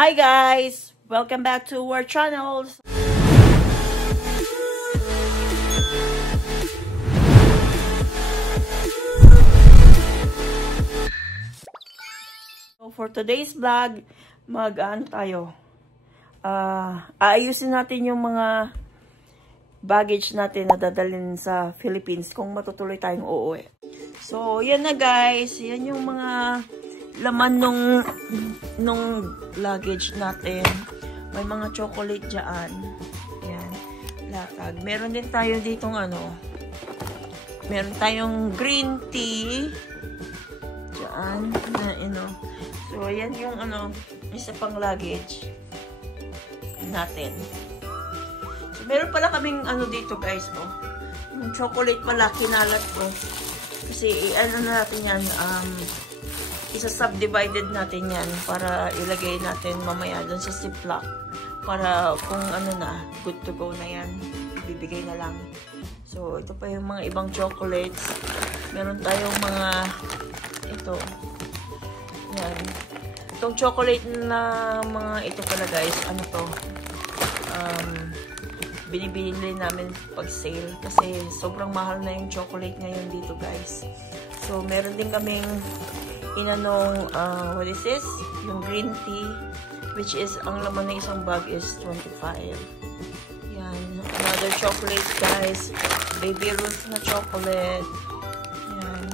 Hi guys! Welcome back to our channel. So for today's vlog, tayo. Aayusin natin yung mga baggage natin na dadalhin sa Philippines kung matutuloy tayong uuwi. So yan na guys, yan yung mga laman nung luggage natin. May mga chocolate dyan. Yan. Latag. Meron din tayo ditong meron tayong green tea. Dyan. So, yan yung isa pang luggage natin. So, meron pala kaming dito guys. Yung chocolate pala, kinalat ko. Kasi, natin yan, isa-subdivided natin yan para ilagay natin mamaya dun sa ziplock. Para kung good to go na yan. Ibibigay na lang. So, ito pa yung mga ibang chocolates. Meron tayong mga ito. Yan. Itong chocolate na mga ito pala guys, binibili namin pag sale. Kasi sobrang mahal na yung chocolate ngayon dito guys. So, meron din kaming what is this? Yung green tea, which is, ang laman na isang bag is 25. Yan. Another chocolate, guys. Baby Ruth na chocolate. Yan.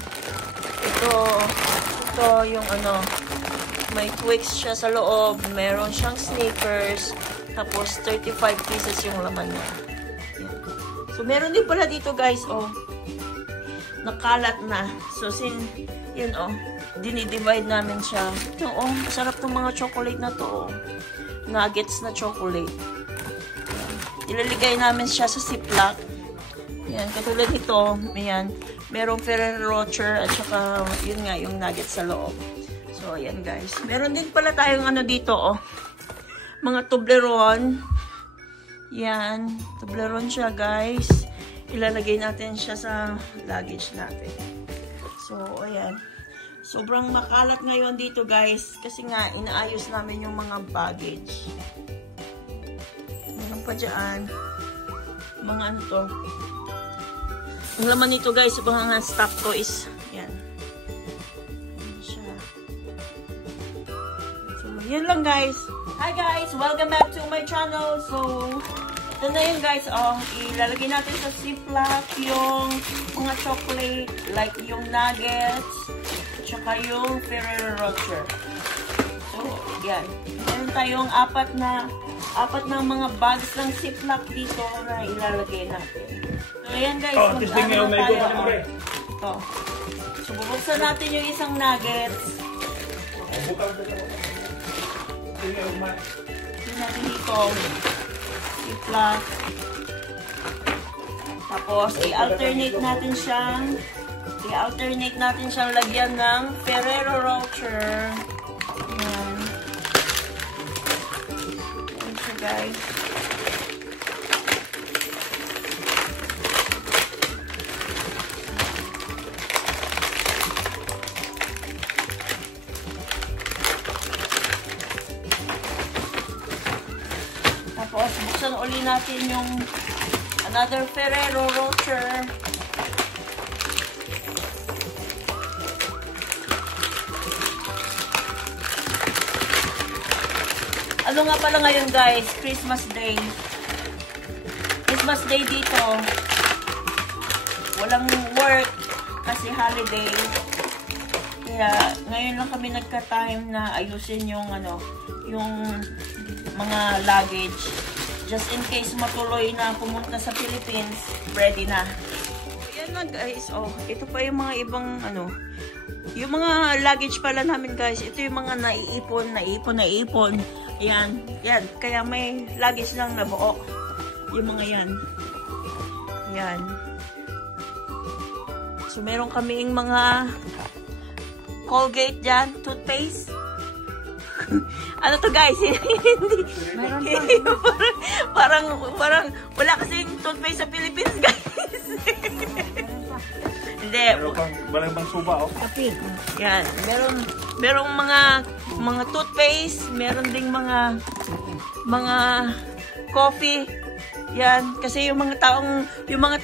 Ito yung may Twix siya sa loob. Meron siyang Snickers. Tapos, 35 pieces yung laman niya. Yan. So, meron din pala dito, guys, nakalat na. So, yun, dinidivide namin siya. Ito, masarap ng mga chocolate na to, Nuggets na chocolate. Yan. Ilalagay namin siya sa ziplock. Yan, katulad nito, yan. Merong Ferrero Rocher at saka, yun nga, yung nuggets sa loob. So, ayan guys. Meron din pala tayong dito, mga Toblerone. Yan, Toblerone siya guys. Ilalagay natin siya sa luggage natin. So, ayan. Sobrang makalat ngayon dito guys. Kasi nga, inaayos namin yung mga baggage. Meron pa dyan. Mga to. Ang laman nito guys, mga stock toys. Yan. Ayan siya. So, yan lang guys. Hi guys! Welcome back to my channel. So, ito na yun guys. Ilalagay natin sa ziplock yung mga chocolate. Like yung nuggets. Tsaka yung Ferrero Rocher. So, yan. Meron tayong apat na mga bags ng ziplock dito na ilalagay natin. So, ayan guys. Tayo. Ito. So, bubuksan natin yung isang nuggets. Ito natin dito. Ziplock. Tapos, i-alternate natin siyang lagyan ng Ferrero Rocher. Ayan. Ayan siya guys. Tapos, buksan uli natin yung another Ferrero Rocher. Ano nga pala ngayon guys, Christmas Day. Christmas Day dito. Walang work kasi holiday. Kaya ngayon lang kami nagka-time na ayusin yung mga luggage. Just in case matuloy na pumunta sa Philippines, ready na. Yan na guys. Ito pa yung mga ibang yung mga luggage pala namin guys. Ito yung mga naiipon. Ayan. Yan. Kaya may luggage lang na buo. Yung mga yan. Ayan. So, meron kaming mga Colgate dyan. Toothpaste. Ano to guys? Meron pa. parang wala kasing toothpaste sa Philippines guys. Hindi. Walang bang suba, oh. Kape. Yan. Merong mga toothpaste, meron ding mga coffee. Yan, kasi yung mga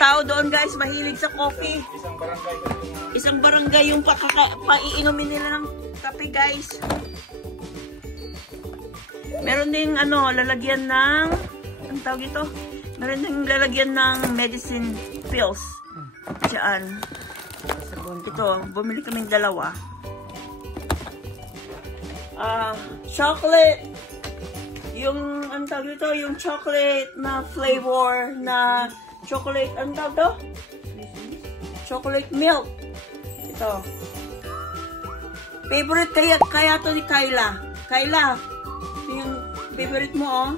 tao doon, guys, mahilig sa coffee. Isang barangay yung paiinumin nila ng kape, guys. Meron ding lalagyan ng tawag ito? Meron ding lalagyan ng medicine pills. Diyan. Ito, bumili kaming dalawa. Chocolate. Yung tawag ito, yung chocolate na flavor na chocolate, tawag ito? Chocolate milk. Ito. Favorite kaya to ni Kyla. Kyla, yung favorite mo, oh.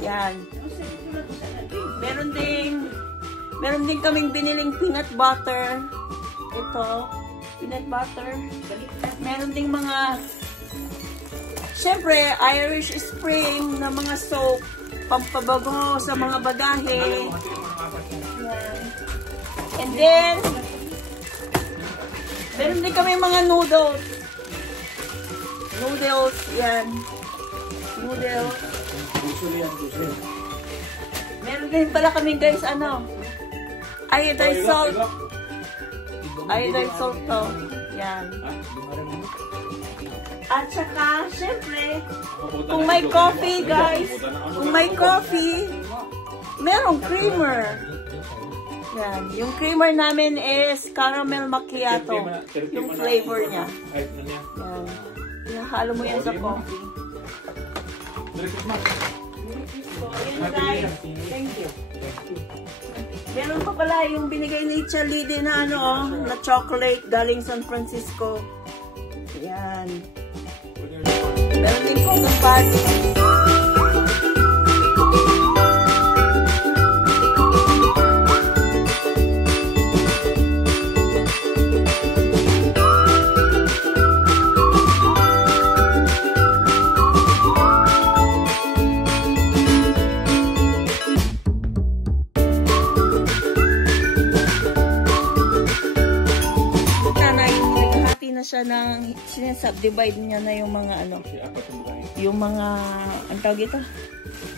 Yan. Meron din kaming biniling peanut butter. Ito, peanut butter. Meron ding mga, syempre, Irish Spring na mga soap, pampabago sa mga bagahe. Yan. And then, meron din kami mga noodles. Noodles, yan. Noodles. Meron din pala kami, guys, iodized salt. Iodized salt to. Yan. At saka, syempre, kung may coffee, guys, kung may coffee, merong creamer. Yan. Yung creamer namin is caramel macchiato. Yung flavor niya. Yan. Halo mo yan sa coffee. So, ayun guys. Thank you. Meron pa pala yung binigay ni Chalide na na chocolate galing San Francisco. Yan. Meron din po ng body. Siya ng sinesubdivide niya na yung mga yung mga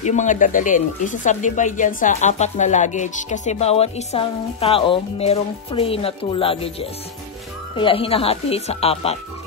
yung mga dadalhin. Isa-subdivide yan sa 4 na luggage kasi bawat isang tao merong free na 2 luggages. Kaya hinahati sa 4.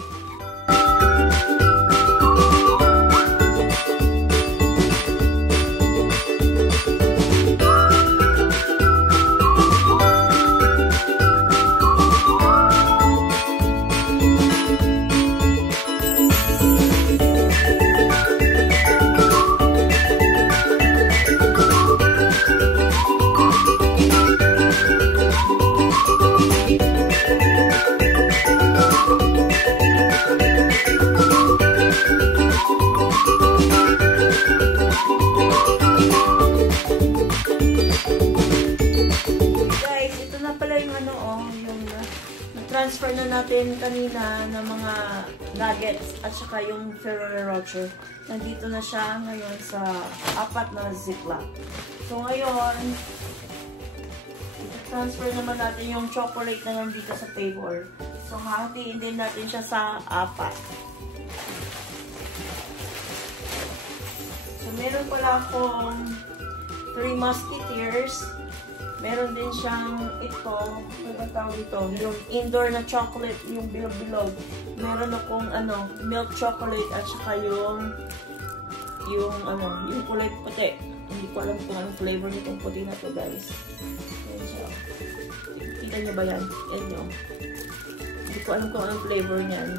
Transfer na natin kanina ng mga nuggets at saka yung Ferrero Rocher. Nandito na siya ngayon sa 4 na ziplock. So ngayon, transfer naman natin yung chocolate na nandito sa table. So hahatiin din natin siya sa 4. So meron pala akong 3 Musketeers. Meron din siyang ito, ano tawag ito, yung indoor na chocolate, yung bilog-bilog. Meron akong milk chocolate at saka yung kulay puti. Hindi ko alam kung anong flavor nitong puti na to, guys. Ayan siya. Kita niyo ba yan? Ayan nyo. Hindi ko alam kung anong flavor niyan.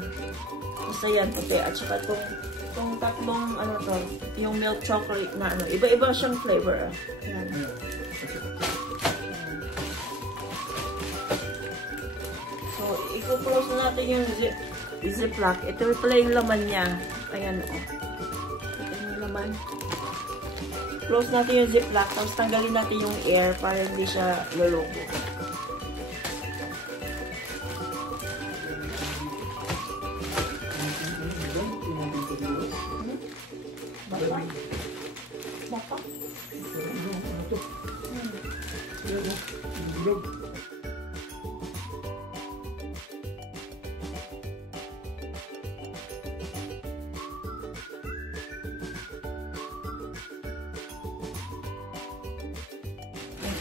Basta yan, puti. At saka itong tatlong, yung milk chocolate na iba-iba siyang flavor. Ayan. So, i-close na natin yung ziplock. Ito pala yung laman niya. Ayan, o. Ito yung laman. Close natin yung ziplock. Tapos tanggalin natin yung air para hindi siya lulugo. Baka? Baka?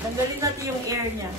Tanggalin natin yung air niya.